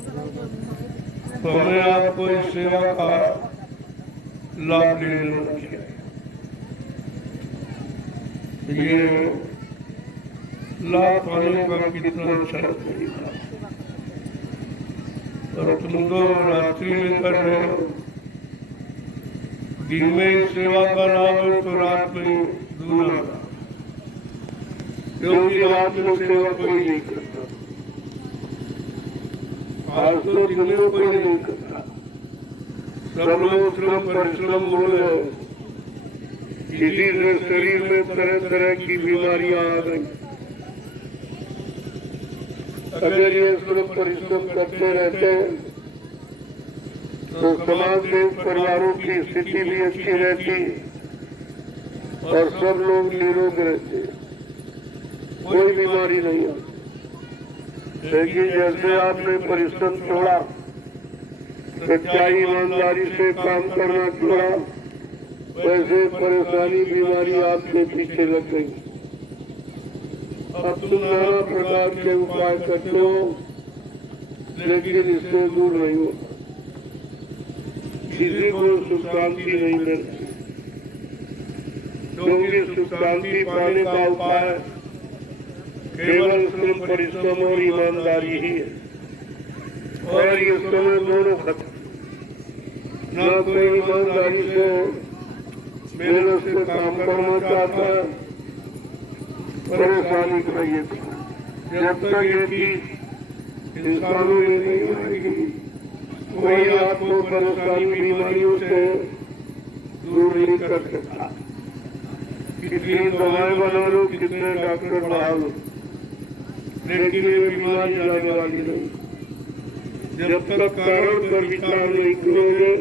तो हमें आपको इस सेवा का लाभ लेना चाहिए। ये लाभ पाने का कितना अच्छा तरीका, और तुम तो रात्रि में कर रहे हो। दिन में सेवा का लाभ है तो रात में दूना, क्योंकि रात में सेवा कोई नहीं करता। आज तो दिन में कोई नहीं करता, सब लोग श्रम परिश्रम हो रहे हैं। इसी से शरीर में तरह तरह की बीमारियां आ गई। अगर ये श्रम परिश्रम करते रहते तो समाज में परिवारों की स्थिति भी अच्छी रहती और सब लोग निरोग रहते, कोई बीमारी नहीं आती। लेकिन जैसे आपने परिश्रम छोड़ा, सच्चाई ईमानदारी से काम करना छोड़ा, वैसे परेशानी बीमारी आपके पीछे लग गई। अब तुम नाना प्रकार के उपाय करते हो, लेकिन इससे दूर नहीं हो। किसी को सुख शांति नहीं मिलती, क्योंकि सुख शांति पाने का उपाय केवल श्रम परिश्रम और ईमानदारी ही है। और ये समय दोनों खत्म, न कोई ईमानदारी से मेहनत से काम करना चाहता है, परेशानी चाहिए। जब तक ये चीज इंसानों में नहीं आएगी, कोई आपको परेशानी बीमारियों से दूर नहीं कर सकता। कितनी दवाएं बना लो, कितने डॉक्टर बढ़ा लो, लेकिन ये बीमारी जाने वाली नहीं। जब तक कारण पर विचार नहीं करोगे,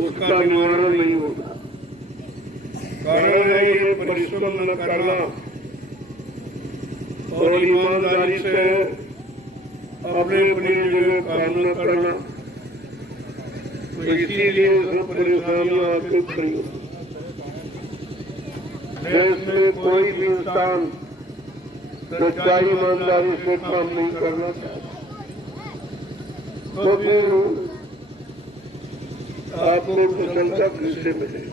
उसका निवारण नहीं होगा। कारण है ये परिश्रम न करना और ईमानदारी से अपने अपनी जगह काम न करना। तो इसीलिए सब परेशानियां आपको खड़ी होती। देश में कोई भी इंसान सच्चाई ईमानदारी से काम नहीं करना चाहता, तो फिर आपको प्रशंसा किससे मिलेगी?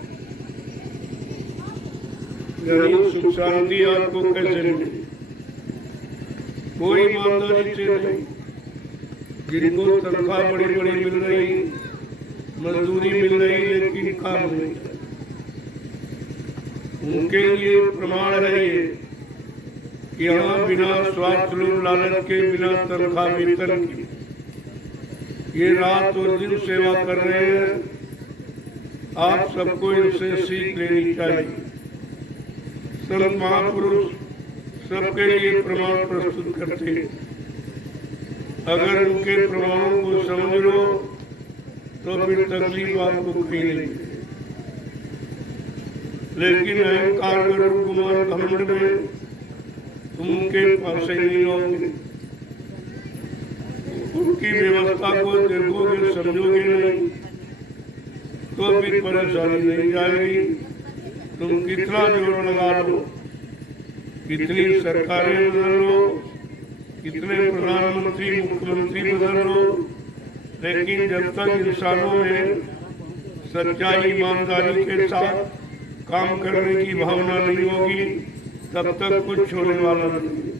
यानी सुख शांति आपको कैसे मिलेगी? कोई ईमानदारी से नहीं। जिनको तनख्वाह बड़ी बड़ी मिल रही, मजदूरी मिल रही, लेकिन काम नहीं, उनके लिए प्रमाण है ये कि यहाँ बिना स्वार्थ लोभ लालच के, बिना तनख्वाह वेतन की ये रात और दिन सेवा कर रहे हैं। आप सबको इनसे सीख लेनी चाहिए। संत महापुरुष सबके लिए प्रमाण प्रस्तुत करते हैं। अगर उनके प्रमाणों को समझ लो तो फिर तकलीफ आपको कोई नहीं। लेकिन अहंकार गरुड़ गुमान घमंड में तुम उनके पास नहीं होंगे, उनकी व्यवस्था को देखोगे, समझोगे नहीं, तो फिर परेशानी नहीं जाएगी। तुम कितना जोर लगा लो, कितनी सरकारें बदल लो, कितने प्रधानमंत्री मुख्यमंत्री बदल लो, लेकिन जब तक इंसानों में सच्चाई ईमानदारी के साथ काम करने की भावना नहीं होगी, तब तक कुछ होने वाला नहीं।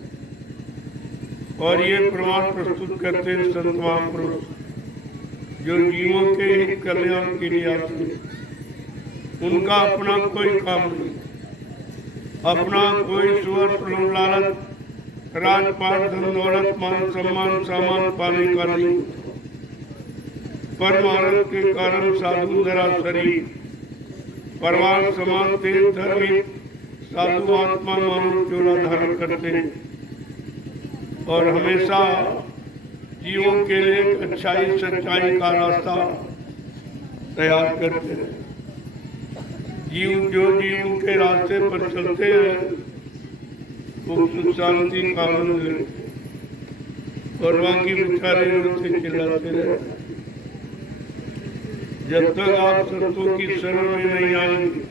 और ये प्रमाण प्रस्तुत करते हैं संत महापुरुष, जो जीवों के ही कल्याण के लिए आते हैं। उनका अपना कोई काम नहीं, अपना कोई स्वार्थ लोभ लालच, राजपाट धन दौलत मान सम्मान सामान पाने का नहीं। परमानंद के कारण साधु धरा शरीर, परवान समान तेज धर्मी साधु आत्मा मानव चोला धारण करते हैं और हमेशा जीवों के लिए अच्छाई सच्चाई का रास्ता तैयार करते हैं। जीव जीव के रास्ते पर चलते हैं वो सुख शांति का आनंद लेते और बाकी बेचारे रोते चिल्लाते रहे। जब तक आप सत्यों की शरण में नहीं आएंगे,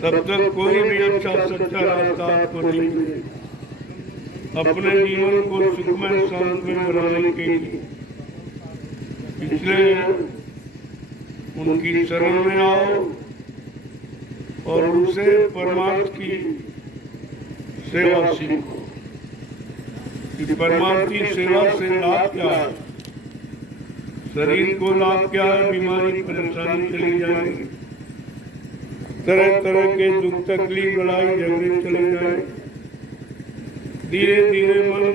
तब तक कोई भी अच्छा सच्चा रास्ता आपको नहीं मिलेगा। अपने जीवन को सुखमय शांतमय बनाने के लिए, इसलिए उनकी शरण में आओ और उनसे परमार्थ की सेवा सीखो कि परमार्थ की सेवा से लाभ क्या है। शरीर को लाभ क्या है? बीमारी परेशानी चली जाएगी, तरह तरह के दुख तकलीफ लड़ाई झगड़े चले जाए, धीरे धीरे मन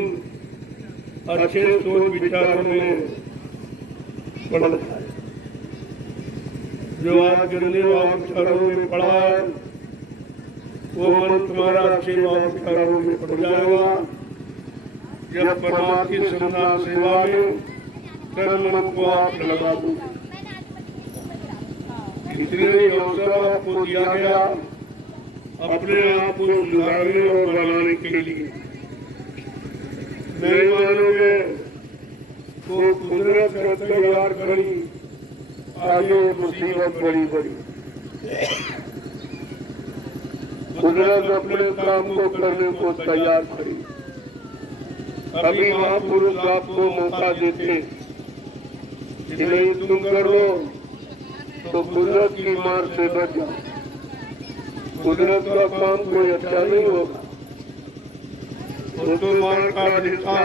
अच्छे सोच विचारों में पड़ जाए। जो आज गंदे विचारों में पड़ा है वो मन तुम्हारा अच्छे विचारों में पड़ जाएगा जब परमात्मा की संसार सेवा में तन मन को आप लगा दो। इसलिए अवसर आपको दिया गया अपने आप को सुधारने और बनाने के लिए। नहीं मानोगे तो कुदरत का तैयार करी आगे मुसीबत बड़ी बड़ी। कुदरत अपने काम को करने को तैयार करी। अभी महापुरुष आपको मौका देते कि नहीं तुम कर लो तो कुदरत की मार से बच जाओ। कुदरत का काम कोई अच्छा नहीं होगा। तो मार का दिशा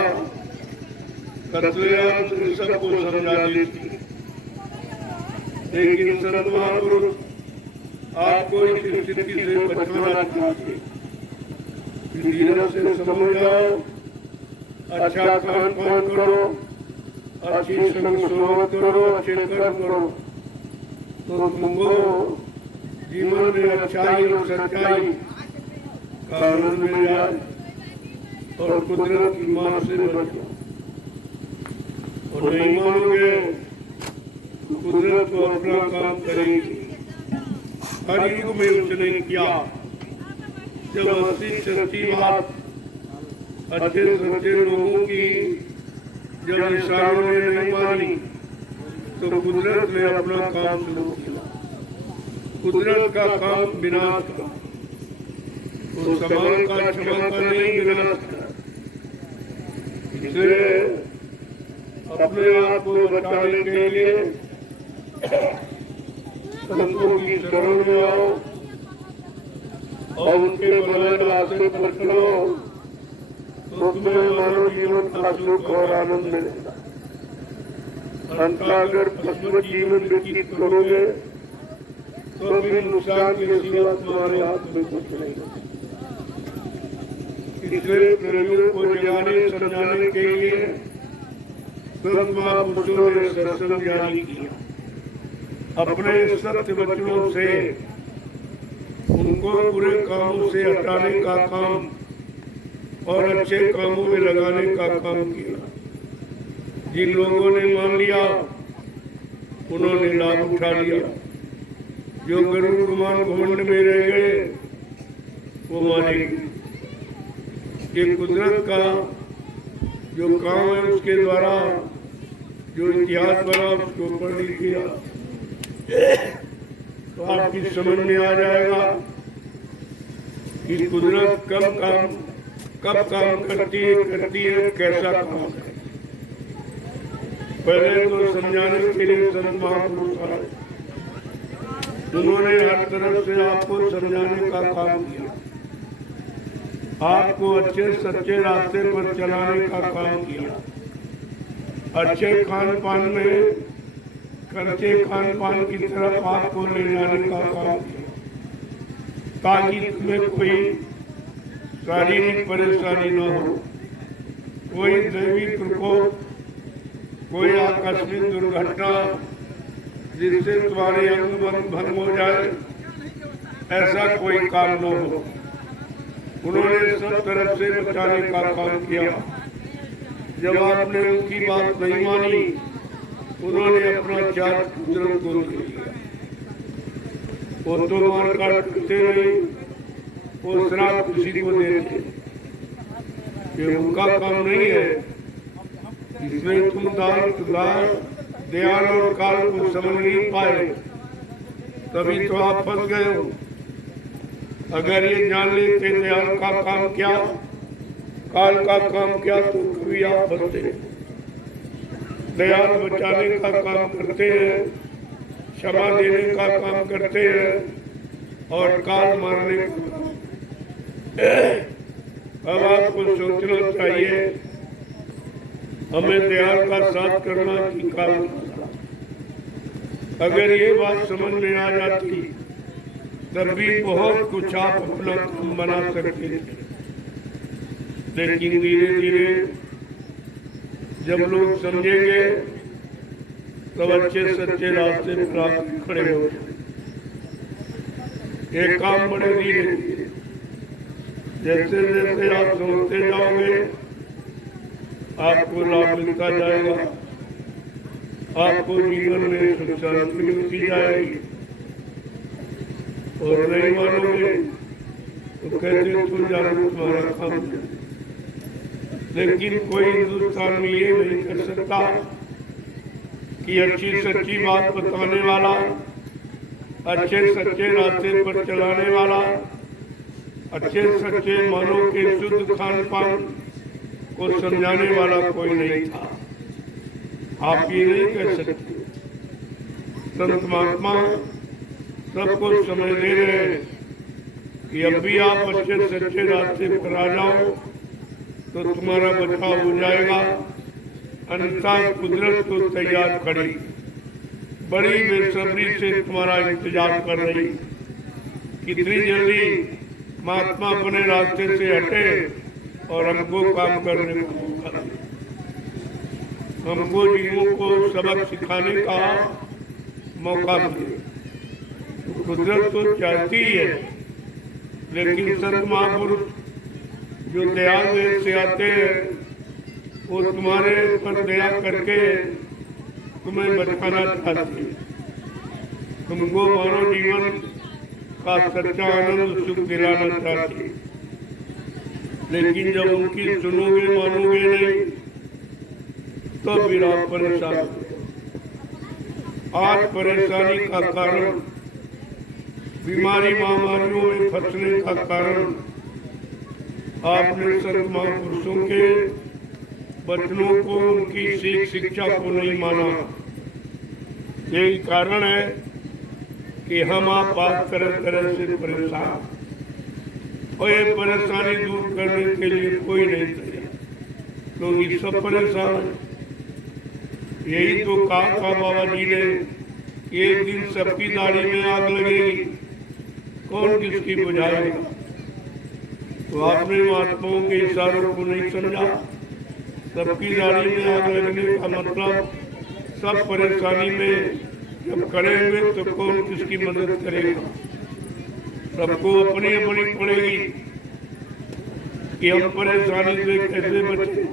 सबको समझा देती, लेकिन संत महापुरुष आपको इस स्थिति से बचाना चाहते। धीरे से समझ जाओ, अच्छा खान पान करो, अच्छी संग सोबत करो, अच्छे कर्म करो तो तुमको जीवन में अच्छाई और सच्चाई का आनंद मिल जाए और कुदरत की मार से बचो। और नहीं मानोगे कुदरत को अपना काम करेगी। हर युग में उसने किया। जब असली सच्ची बात अच्छे सच्चे लोगों की जब इंसानों ने नहीं मानी तो कुदरत ने अपना काम शुरू किया। कुदरत का काम विनाश का, तो समान का क्षमा का नहीं विनाश का। इसलिए अपने आप को बचाने के लिए संतों की शरण में आओ और उनके बनाए रास्ते पर चलो तो तुम्हें मानव जीवन का सुख और आनंद मिलेगा। अंततः अगर पशु जीवन व्यतीत करोगे तो फिर नुकसान के सिवा तुम्हारे हाथ में कुछ नहीं। इसलिए प्रेमियों को जाने समझाने के लिए संत महापुरुषों ने सत्संग जारी किया। अपने सत्य वचनों से उनको बुरे कामों से हटाने का काम और अच्छे कामों में लगाने का काम किया। जिन लोगों ने मान लिया उन्होंने लाभ उठा लिया। जो गरुड़ गुमान घमंड में रह गए वो मानेंगे। ये कुदरत का जो काम है उसके द्वारा जो इतिहास बना उसको पढ़ लीजिए तो आपकी समझ में आ जाएगा कि कुदरत कब काम करती है कैसा काम है। पहले तो समझाने के लिए संत महापुरुष आए। उन्होंने हर तरफ से आपको समझाने का काम किया, आपको अच्छे सच्चे रास्ते पर चलाने का काम किया, अच्छे खान पान में खर्चे खान पान की तरफ आपको ले जाने का काम किया ताकि तुम्हें कोई शारीरिक परेशानी न हो, कोई दैवी प्रकोप, कोई आकस्मिक दुर्घटना जिससे तुम्हारे अंग भंग हो जाए, ऐसा कोई काम न हो। उन्होंने सब तरफ से बचाने का काम किया। जब आपने उनकी बात नहीं मानी उन्होंने अपना चार्ज कुदरत को दे दिया। वो तो मार काटते नहीं, वो श्राप किसी को देते, ये उनका काम नहीं है। इसमें तुम दयाल और काल को समझ नहीं पाए तभी तो आप फंस गए हो। अगर ये जान लेते दयाल का काम क्या काल का काम किया तो कभी आप फंसते। दयाल बचाने का काम करते हैं, क्षमा देने का काम करते हैं और काल मारने का काम। अब आपको सोचना चाहिए हमें दयाल का साथ करना कि काल का। अगर ये बात समझ में आ जाती तब भी बहुत कुछ आप अपना काम बना सकते थे। लेकिन धीरे धीरे जब लोग समझेंगे तब अच्छे सच्चे रास्ते पर आप खड़े हो। ये काम बड़े धीरे धीरे, जैसे जैसे आप समझते जाओगे आपको लाभ मिलता जाएगा, आपको जीवन में सुख शांति मिलती जाएगी। और नहीं मानोगे तो कहते तुम जानो तुम्हारा काम। लेकिन कोई हिंदुस्तान में ये नहीं कर सकता कि अच्छी सच्ची बात बताने वाला, अच्छे सच्चे रास्ते पर चलाने वाला, अच्छे सच्चे मानव के शुद्ध खान पान को समझाने वाला कोई नहीं था। आप ये नहीं कह सकते। संत महात्मा सबको समझ दे रहे हैं कि अब भी आप अच्छे सच्चे रास्ते पर आ जाओ तो तुम्हारा बचाव हो जाएगा, अन्यथा कुदरत को तैयार खड़ी बड़ी बेसब्री से तुम्हारा इंतजार कर रही। कितनी जल्दी महात्मा अपने रास्ते से हटे और हमको काम करने को मौका दे, हमको जीवों को सबक सिखाने का मौका मिले। कुदरत तो चाहती है, लेकिन संत महापुरुष जो दया से आते हैं वो तुम्हारे पर दया करके तुम्हें बचाना चाहते हैं, तुमको मानव जीवन का सच्चा आनंद सुख दिलाना चाहते। लेकिन जब उनकी सुनोगे मानोगे नहीं तो फिर आप परेशान हो। आज परेशानी का कारण, बीमारी महामारियों में फंसने का कारण आपने संत महापुरुषों के वचनों को, उनकी सीख शिक्षा को नहीं माना। यही कारण है कि हम आप बात तरह तरह से परेशान, और ये परेशानी दूर करने के लिए कोई नहीं तैयार, क्योंकि सब परेशान है। यही तो कहा था बाबा जी ने, एक दिन सबकी दाढ़ी में आग लगेगी, कौन किसकी बुझाएगा। तो आपने महात्माओं के इशारों को नहीं समझा। सबकी दाढ़ी में आग लगने का मतलब सब परेशानी में जब खड़े हुए तो कौन किसकी मदद करेगा। सबको अपनी अपनी पड़ेगी कि हम परेशानी से कैसे बचे,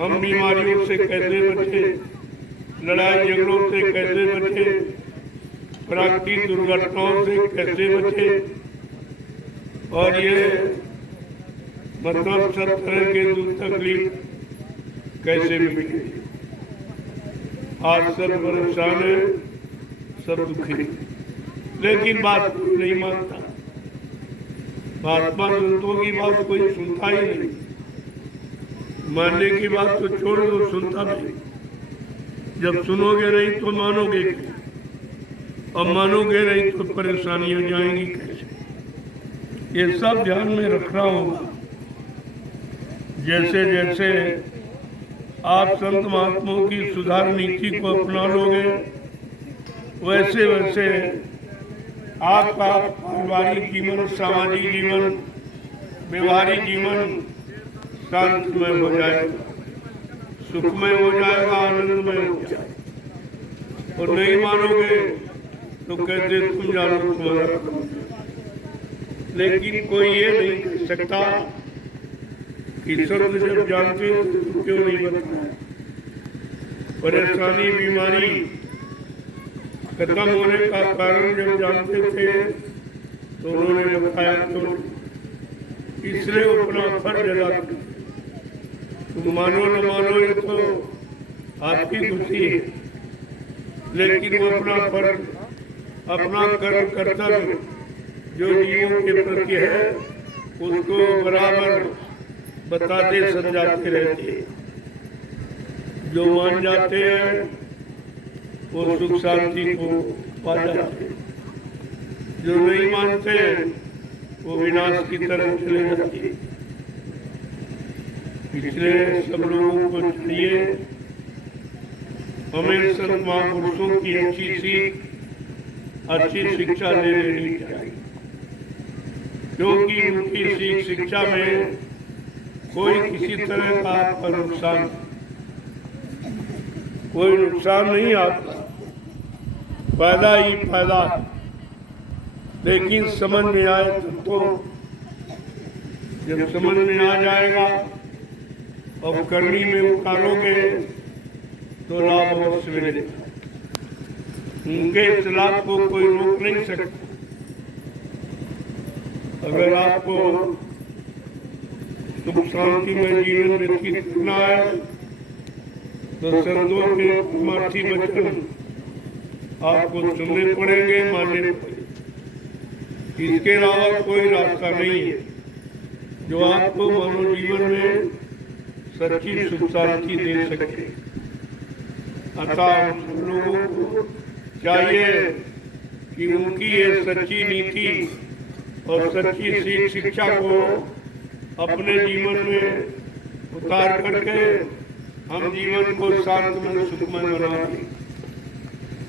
हम बीमारियों से कैसे बचे, लड़ाई झगड़ों से कैसे बचे, प्राकृतिक दुर्घटनाओं से कैसे बचे, और ये मतलब सब तरह के दुख तकलीफ कैसे मिटे। आज सब परेशान है, सब दुखी, लेकिन बात नहीं मानता। महात्मा संतों की बात कोई सुनता ही नहीं। मानने की बात तो छोड़ दो, सुनता नहीं। जब सुनोगे नहीं तो मानोगे क्या, और मानोगे नहीं तो परेशानियां जाएंगी कैसे। ये सब ध्यान में रखना होगा। जैसे जैसे आप संत महात्माओं की सुधार नीति को अपना लोगे, वैसे वैसे आपका पारिवारिक जीवन, सामाजिक जीवन, व्यवहारिक जीवन शांतमय हो जाएगा, सुखमय हो जाएगा, आनंदमय हो जाएगा। और नहीं मानोगे तो कहते तुम जानो तुम्हारा। लेकिन कोई ये नहीं कह सकता कि संत जब जानते तो क्यों नहीं बताया। परेशानी बीमारी खत्म होने का कारण जब जानते थे तो उन्होंने बताया। तो इसलिए अपना फर्ज अदा किया। तुम मानो न मानो ये तो आपकी खुशी है, लेकिन वो अपना फर्ज, अपना कर्म कर्तव्य जो जीवों के प्रति है उसको बराबर बताते समझाते रहते हैं। जो मान जाते हैं वो सुख शांति को पा जाते हैं, जो नहीं मानते वो विनाश की तरफ चले जाते हैं। इसलिए सब लोगों को चाहिए हमें संत महापुरुषों की अच्छी सीख, अच्छी शिक्षा ले लेनी चाहिए, क्योंकि उनकी सीख शिक्षा में कोई किसी तरह का आपका नुकसान, कोई नुकसान नहीं आता, फायदा ही फायदा। लेकिन समझ में आए तो जब समझ में आ जाएगा और करनी में उतारोगे तो लाभ अवश्य मिलेगा। उनके इस लाभ को कोई रोक नहीं सकता। अगर आपको सुख शांति में जीवन व्यतीत करना है तो संतों के परमार्थी वचन आपको सुनने पड़ेंगे, मानने पड़ेंगे। इसके अलावा कोई रास्ता नहीं है जो आपको मानव जीवन में सच्ची सुख शांति दे सके। अतः हम सब लोगों को चाहिए कि उनकी ये सच्ची नीति और सच्ची सीख शिक्षा को अपने जीवन में उतार करके हम जीवन को शांतमय सुखमय बना दें।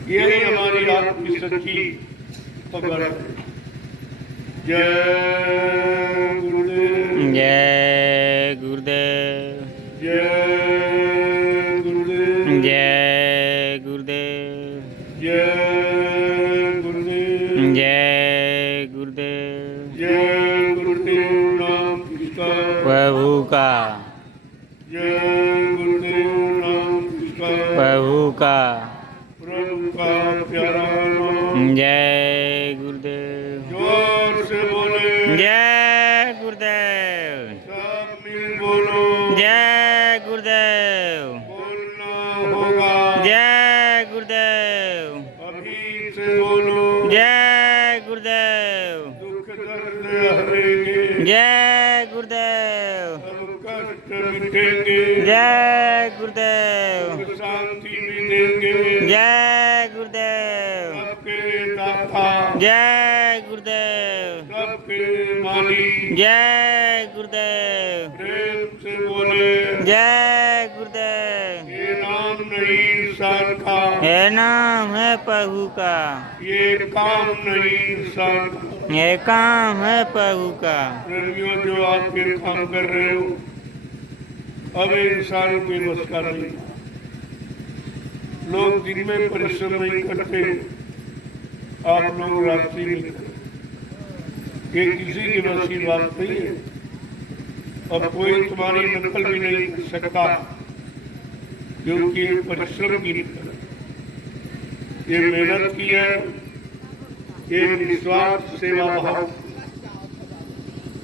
यही हमारी आपकी सच्ची पकड़ है। जय गुरुदेव, जय गुरुदेव, जय गुरुदेव, जय गुरुदेव, जय गुरुदेव, जय गुरुदेव, जय गुरुदेव नाम किसका, प्रभु का, जय गुरुदेव नाम किसका, प्रभु का, प्रभु का प्यारा नाम। जय गुरुदेव, जोर से बोले, जय गुरुदेव, सब मिल बोलो, जय गुरुदेव, बोलना होगा, जय गुरुदेव, अभी से बोलो, जय गुरुदेव, दुख दर्द हरेंगे, जय गुरुदेव, सब कष्ट मिटेंगे, जय गुरुदेव, सुख शांति भी देंगे, जय गुरुदेव, सबके दाता, जय गुरुदेव, सबके मालिक, जय गुरुदेव, प्रेम से बोले, जय गुरुदेव, ये नाम नहीं इंसान का, ये नाम है प्रभु का, ये काम नहीं इंसान का। ये काम है प्रभु का। प्रेमियों, जो आपके काम कर रहे हो अब इंसान के बस का नहीं। लोग दिन में परिश्रम नहीं करते, आप लोग रात्रि में करते। ये किसी की बस की बात नहीं है। अब कोई तुम्हारी नकल भी नहीं कर सकता, क्योंकि ये परिश्रम की नकल है। ये मेहनत की है, ये निस्वार्थ सेवा भाव।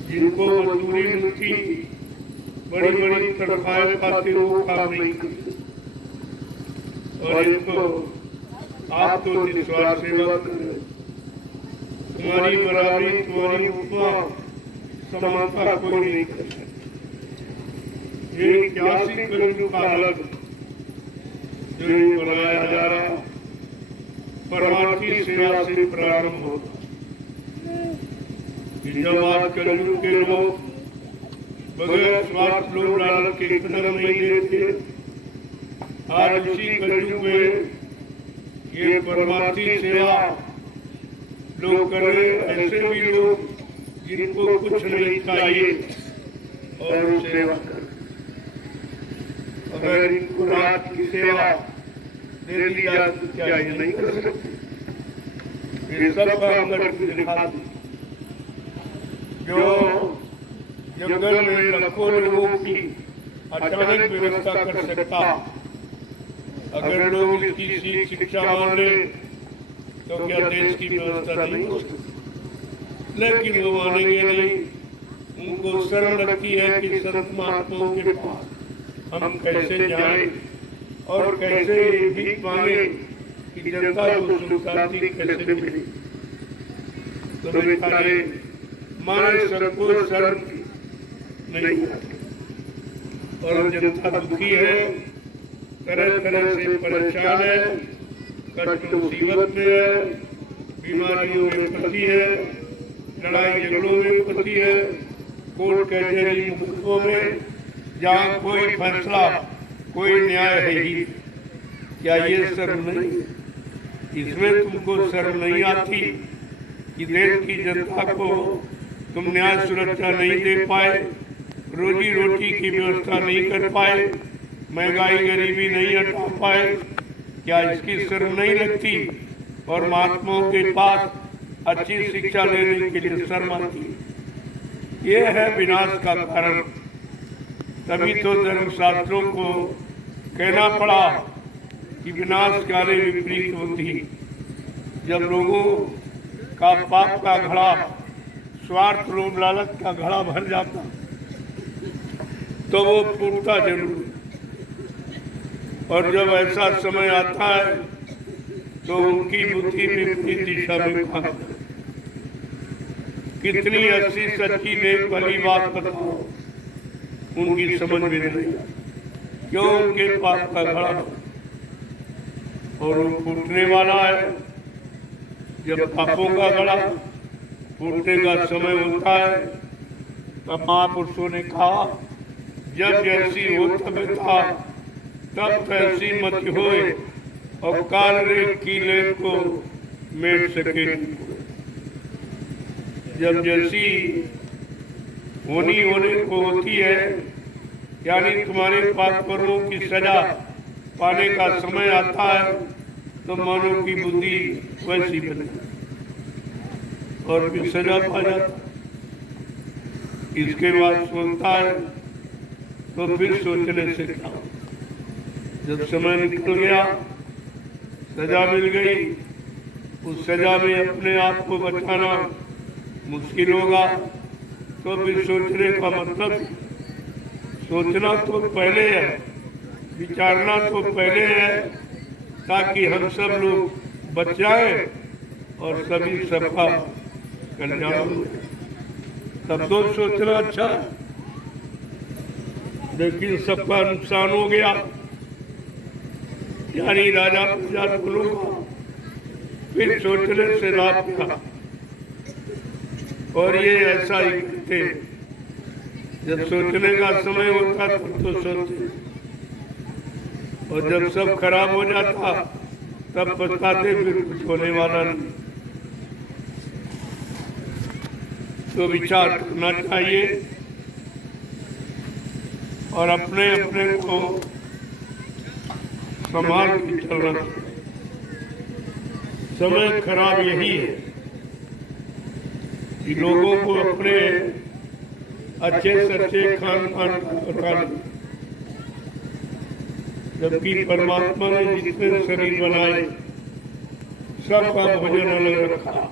जिनको मजदूरी मिलती, बड़ी बड़ी तनख्वाहें पाते वो काम नहीं करते, और इनको आप तो निस्वार्थ सेवा कर रहे हो। तुम्हारी बराबरी, तुम्हारी उपमा समानता कोई नहीं कर सकता। ये 81 कलयुग का अलग जो बनाया जा रहा परमार्थी सेवा से प्रारंभ होगा। जब आज कलयुग के लोग बगैर स्वार्थ लोग लालच के कदम नहीं देते, आज इसी कलयुग में ये परमार्थी सेवा लोग कर रहे। ऐसे भी लोग जिनको कुछ नहीं चाहिए और वो सेवा कर, अगर इनको रात की सेवा दे दी जाए तो क्या ये नहीं कर सकते? ये सब काम करके दिखाते। जो जंगल में लाखों लोगों की अचानक व्यवस्था कर सकता, अगर लोग इसकी सीख शिक्षा मान ले तो क्या देश की व्यवस्था नहीं हो सकती? लेकिन वो मानेंगे नहीं। उनको शर्म लगती है कि संत महात्माओं के पास हम कैसे जाएं और कैसे भीख मांगे कि जनता को सुख शांति कैसे मिले। तो बेचारे माने सर को शर्म नहीं आती। और जनता दुखी है, तरह तरह से परेशान है, कष्ट मुसीबत में है, बीमारियों में फंसी है, लड़ाई झगड़ों में फंसी है, कोर्ट कचहरी मुकदमों में, जहाँ कोई फैसला कोई न्याय है ही। क्या ये शर्म नहीं? इसमें तुमको शर्म नहीं आती कि देश की जनता को तुम न्याय सुरक्षा नहीं दे पाए, रोजी रोटी की व्यवस्था नहीं कर पाए, महंगाई गरीबी नहीं हटा पाए? क्या इसकी शर्म नहीं लगती? और महात्माओं के पास अच्छी शिक्षा लेने के लिए शर्म आती? ये है विनाश का कारण। तभी तो धर्मशास्त्रों को कहना पड़ा कि विनाश काले विपरीत होती। जब लोगों का पाप का घड़ा, स्वार्थ लोभ लालच का घड़ा भर जाता तो वो फूटता जरूर। और जब ऐसा समय आता है तो उनकी बुद्धि विपरीत दिशा में भागती। कितनी अच्छी सच्ची नेक भली बात बताओ, उनकी समझ में नहीं। क्यों? उनके पाप का घड़ा और वो फूटने वाला है। जब पापों का घड़ा फूटने का समय होता है तब महापुरुषों ने कहा, जब जैसी हो तबियता तब तैसी मत होए, और काल रे कीले को मेट सके। जब जैसी होने को होती है, यानी तुम्हारे पाप कर्मों की सजा पाने का समय आता है, तो मानव की बुद्धि वैसी बने और फिर सजा पा जाता। इसके बाद सोचता है तो फिर सोचने से क्या? जब समय निकल गया, सजा मिल गई, उस सजा में अपने आप को बचाना मुश्किल होगा, तो फिर सोचने का मतलब, सोचना तो पहले है, विचारना तो पहले है, ताकि हम सब लोग बच जाए और सभी सबका कल्याण हो। तब तो सोचना अच्छा है, लेकिन सबका नुकसान हो गया, यानी राजा प्रजा कुलों का। फिर सोचने से लाभ क्या? और ये ऐसा ही करते, जब सोचने का समय होता तब तो सोचते, और जब सब खराब हो जाता तब पछताते, फिर कुछ होने वाला नहीं। तो विचार करना चाहिए और अपने अपने को संभाल के चलना चाहिए। समय खराब यही है कि लोगों को अपने अच्छे से अच्छे खान पान पता नहीं, जबकि परमात्मा ने जितने शरीर बनाए सबका भोजन अलग रखा।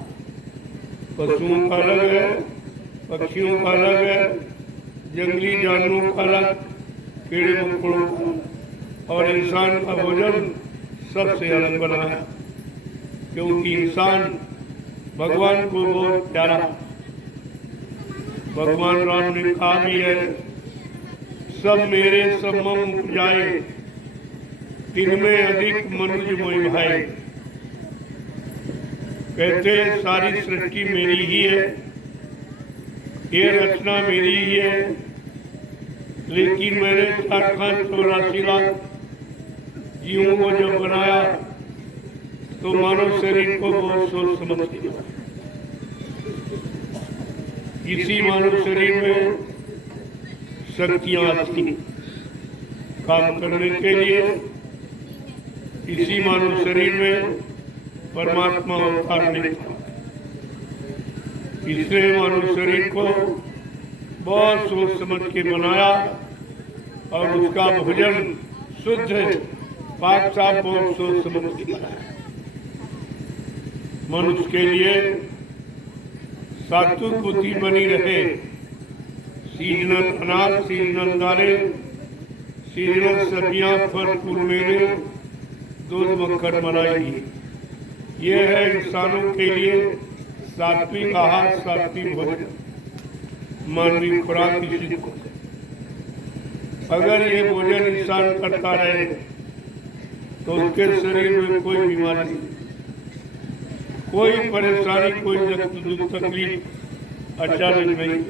पशुओं का अलग है, पक्षियों का अलग है, जंगली जानवरों का अलग, कीड़े मकोड़ों का, और इंसान का भोजन सबसे अलग बनाया, क्योंकि इंसान भगवान को बहुत प्यारा। भगवान राम ने कहा भी है, सब मेरे सब मम उपजाए, तिनमें अधिक मनुज मोहि भाई। कहते हैं सारी सृष्टि मेरी ही है, ये रचना मेरी ही है, लेकिन मैंने 484 लाख जीवों को जब बनाया तो मानव शरीर को बहुत सोच समझ के, इसी मानव शरीर में शक्तियां आती काम करने के लिए, इसी मानव शरीर में परमात्मा अवतार ने, इसने मानव शरीर को बहुत सोच समझ के बनाया और उसका भोजन शुद्ध पाक साफ बहुत सोच समझ के बनाया। मनुष्य के लिए सात्विक बुद्धि बनी रहे, सीजनल अनाज, सीजनल दालें, सीजनल सब्जियां, फल फूल मेवे, दूध मक्खन मलाई, ये है इंसानों के लिए सात्विक आहार, सात्विक भोजन, मानवीय खुराक। इसी को अगर ये भोजन इंसान करता रहे तो उसके शरीर में कोई बीमारी नहीं, कोई परेशानी, कोई दुख तकलीफ अचानक नहीं।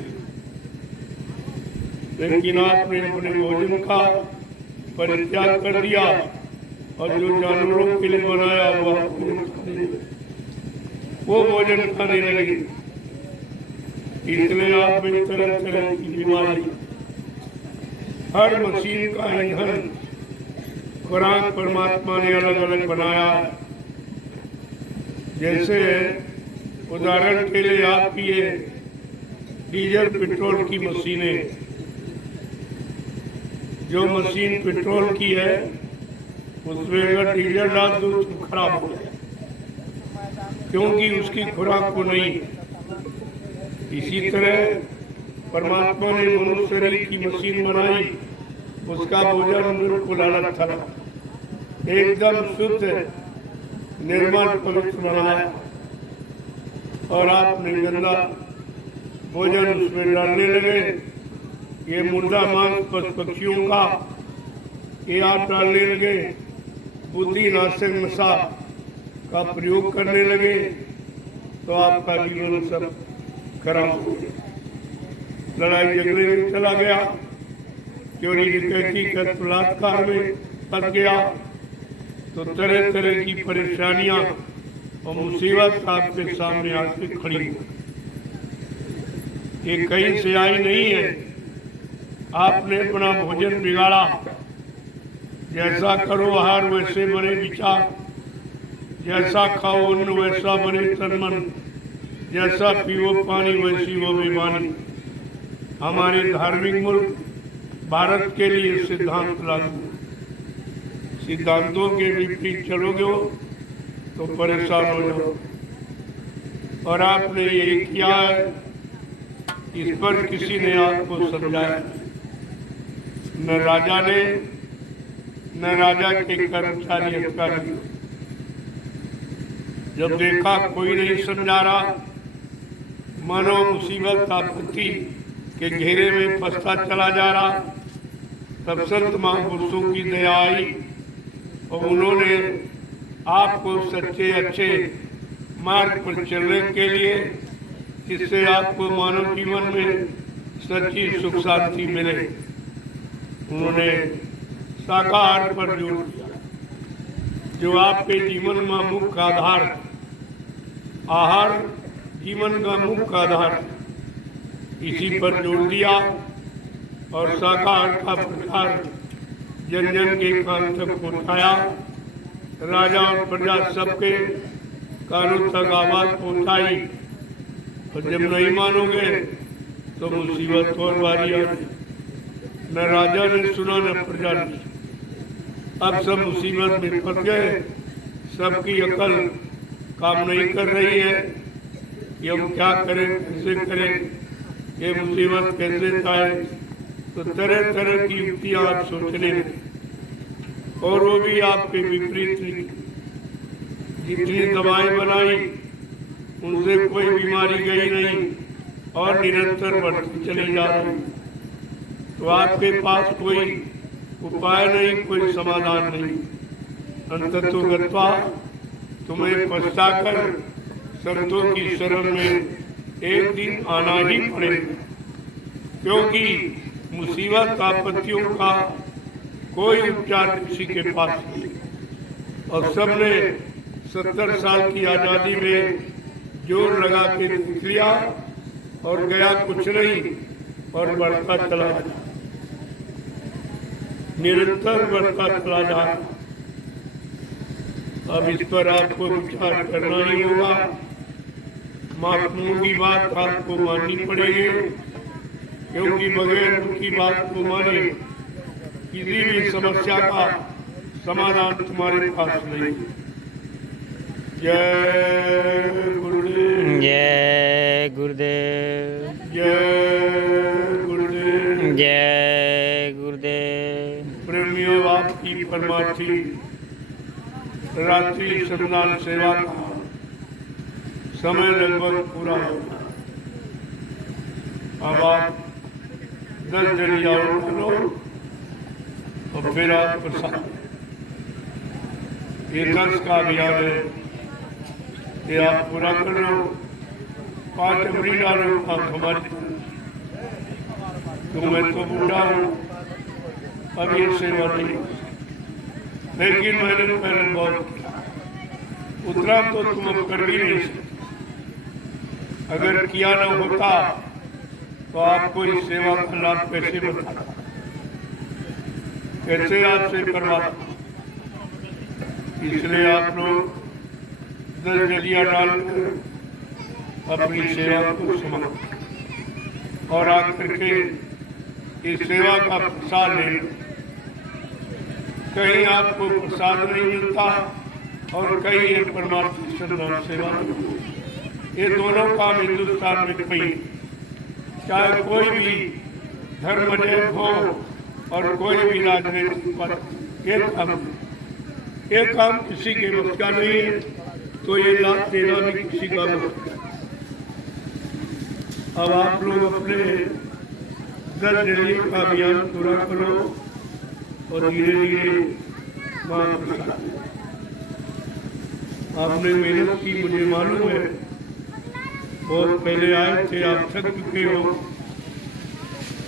लेकिन आपने अपने भोजन का परित्याग कर दिया और जो जानवरों के लिए बनाया हुआ वो भोजन खाने लगे, इसलिए आप में तरह तरह की बीमारी। हर मशीन का ईंधन खुराक परमात्मा ने अलग अलग बनाया है। जैसे उदाहरण के लिए आपकी ये डीजल पेट्रोल की मशीनें, जो मशीन पेट्रोल की है उसमें अगर डीजल डाल दो तो खराब हो जाए, क्योंकि उसकी खुराक को नहीं। इसी तरह परमात्मा ने मनुष्य शरीर की मशीन बनाई, उसका भोजन बिल्कुल अलग था, एकदम शुद्ध निर्मल पवित्र बनाया, और आपने गंदा भोजन उसमें डालने लगे। ये मुर्दा मांस पशुओं का ये आप डालने लगे, बुद्धि नाशक नशा का प्रयोग करने लगे, तो आपका जीवन सब खराब हो गया। लड़ाई झगड़े में चला गया, चोरी डकैती कर बलात्कार में फंस गया, तो तरह तरह की परेशानियां और मुसीबत आपके सामने आके खड़ी हुई। ये कहीं से आई नहीं है, आपने अपना भोजन बिगाड़ा। जैसा करो आहार वैसे बने विचार, जैसा खाओ अन्न वैसा बने तन मन, जैसा पीओ पानी वैसी वो बेमानी। हमारे धार्मिक मुल्क भारत के लिए सिद्धांत लागू, सिद्धांतों के विपरीत चलोगे तो परेशान हो जाओ। और आपने यही किया है, इस पर किसी ने आपको समझाया, न राजा ने न राजा के कर्मचारी अधिकारी। जब देखा कोई नहीं समझा रहा, मानो मुसीबत आपत्ति के घेरे में फंसता चला जा रहा, तब संत महापुरुषों की दया आई और उन्होंने आपको सच्चे अच्छे मार्ग पर चलने के लिए, जिससे आपको मानव जीवन में सच्ची सुख शांति मिले, उन्होंने शाकाहार पर जोर दिया, जो आपके जीवन का मुख्य आधार। आहार जीवन का मुख्य आधार, इसी पर जोर दिया और शाकाहार का प्रचार जन जन के कान तक पहुँचाया। राजा और प्रजा सबके कानों तक आवाज पहुँचाई, और जब नहीं मानोगे तो मुसीबत और बारी आई। न राजा ने सुना न प्रजा ने, अब सब मुसीबत में फंस गए। सबकी अकल काम नहीं कर रही है कि हम क्या करें, कैसे करें, ये मुसीबत कैसे जाए। तो तरह तरह की युक्तियाँ आप सोचने लगे, और वो भी आपके विपरीत नहीं। जितनी दवाएं बनाई उनसे कोई बीमारी गई नहीं, और निरंतर बढ़ती चली जा रही। तो आपके पास कोई उपाय नहीं, कोई समाधान नहीं। अंततो गत्वा तुम्हें पछताकर संतों की शरण में एक दिन आना ही पड़ेगा, क्योंकि मुसीबत आपत्तियों का कोई उपचार किसी के पास नहीं। और सबने 70 साल की आज़ादी में जोर लगा के देख लिया, और गया कुछ नहीं, और बढ़ता चला जा, निरंतर बढ़ता चला जा। अब इस पर आपको विचार करना ही होगा। महात्माओं की बात आपको माननी पड़ेगी, क्योंकि बगैर उनकी बात को माने किसी भी समस्या का समाधान तुम्हारे पास नहीं। जय गुरुदेव, जय गुरुदेव, जय गुरुदेव, जय गुरुदेव। प्रेमियों, आपकी परमार्थी रात्रि संदान सेवा का समय लगभग पूरा हो गया। अब आप 10 जन जाओ करो और फिर आप प्रसाद। ये 10 का अभियान है, ये आप पूरा कर रहे हो। 5 अप्रैल आ रहे हो आप हमारी, तो मैं तो बूढ़ा हूँ, अब ये सेवा नहीं, लेकिन मैंने पहले बहुत किया। उतना तो तुम अब कर भी नहीं सकते। अगर किया न होता तो आपको इस सेवा का लाभ कैसे बताता, कैसे आपसे करवाता। इसलिए आप लोग 10 जलिया डालकर अपनी सेवा को समाप्त और आकर के इस सेवा का प्रसाद ले। कहीं आपको प्रसाद नहीं मिलता और कहीं ये परमात्मा श्रद्धा सेवा। ये दोनों काम हिंदुस्तान में कहीं, चाहे कोई भी धर्म हो और कोई भी राजनीतिक पर, ये काम किसी के बस का नहीं है, तो ये लाभ देना भी किसी का बस का। अब आप लोग अपने 10 जलियों का अभियान पूरा करो और धीरे धीरे महाप्रसाद। आपने मेहनत की, मुझे मालूम है, बहुत पहले आए थे, आप थक चुके हो,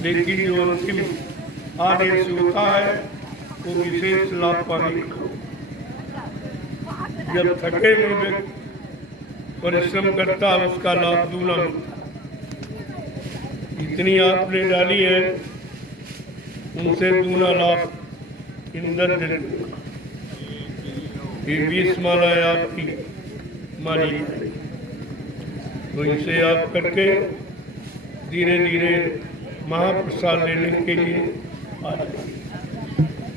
लेकिन जो अंतिम आदेश होता है वो विशेष लाभ पाने का। जब थके हुए व्यक्ति परिश्रम करता है उसका लाभ दूना मिलता। इतनी आपने डाली है, उनसे दूना लाभ इन 10 दिन। ये 20 मालाएं आपकी मानी जाएगी, तो इसे आप करके धीरे धीरे महाप्रसाद लेने के लिए आ जाए।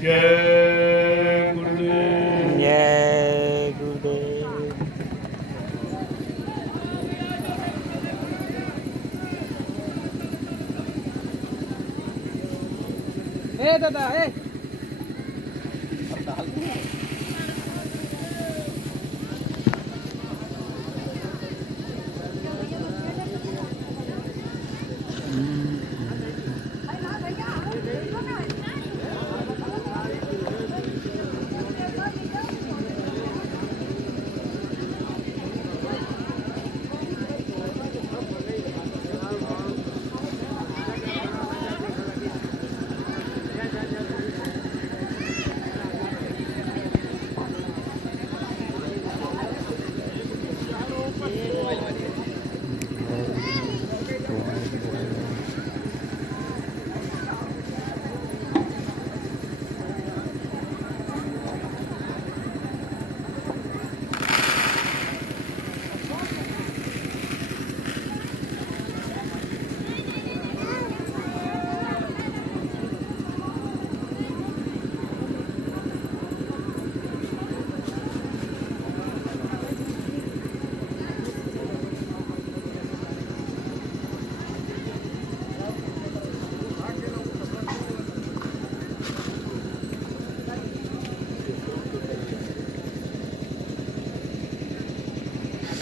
जय गुरुदेव। जय गुरुदेव। ए दादा ए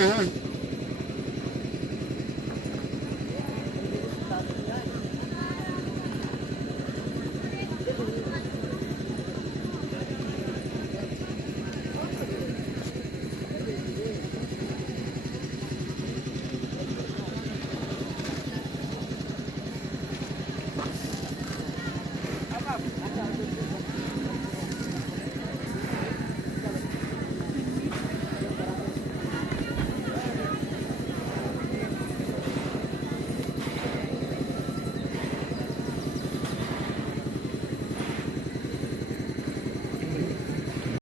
हाँ